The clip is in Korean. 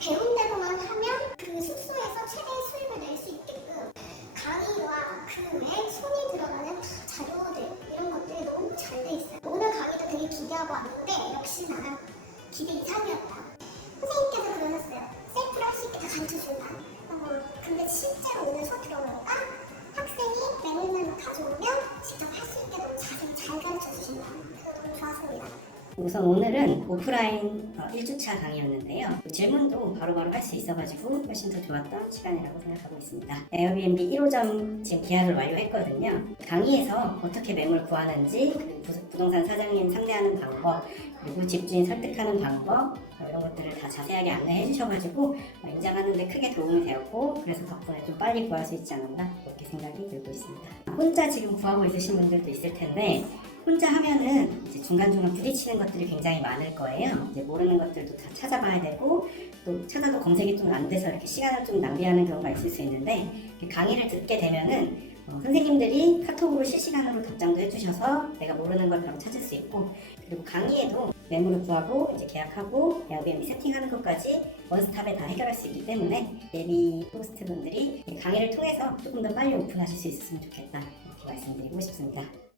배운 대로만 하면 그 숙소에서 최대 수익을 낼 수 있게끔 강의와 그 외에 손이 들어가는 다 자료들 이런 것들이 너무 잘 돼 있어요. 오늘 강의도 되게 기대하고 왔는데 역시나 기대 이상이었다. 선생님께서 그러셨어요. 셀프로 할수 있게 다 가르쳐준다. 어, 근데 실제로 오늘 수업 들어보니까 우선 오늘은 오프라인 어, 1주차 강의였는데요. 질문도 바로바로 할 수 있어가지고 훨씬 더 좋았던 시간이라고 생각하고 있습니다. 에어비앤비 1호점 지금 계약을 완료했거든요. 강의에서 어떻게 매물 구하는지, 부동산 사장님 상대하는 방법, 그리고 집주인 설득하는 방법 어, 이런 것들을 다 자세하게 안내해 주셔가지고 어, 임장하는데 크게 도움이 되었고 그래서 덕분에 좀 빨리 구할 수 있지 않았나 그렇게 생각이 들고 있습니다. 혼자 지금 구하고 있으신 분들도 있을 텐데 혼자 하면은 중간중간 부딪히는 것들이 굉장히 많을 거예요. 이제 모르는 것들도 다 찾아봐야 되고 또 찾아도 검색이 좀 안 돼서 이렇게 시간을 좀 낭비하는 경우가 있을 수 있는데 이 강의를 듣게 되면은 어, 선생님들이 카톡으로 실시간으로 답장도 해주셔서 내가 모르는 걸 바로 찾을 수 있고 그리고 강의에도 매물을 구하고 이제 계약하고 에어비앤비 세팅하는 것까지 원스톱에 다 해결할 수 있기 때문에 예비 호스트 분들이 이 강의를 통해서 조금 더 빨리 오픈하실 수 있었으면 좋겠다 이렇게 말씀드리고 싶습니다.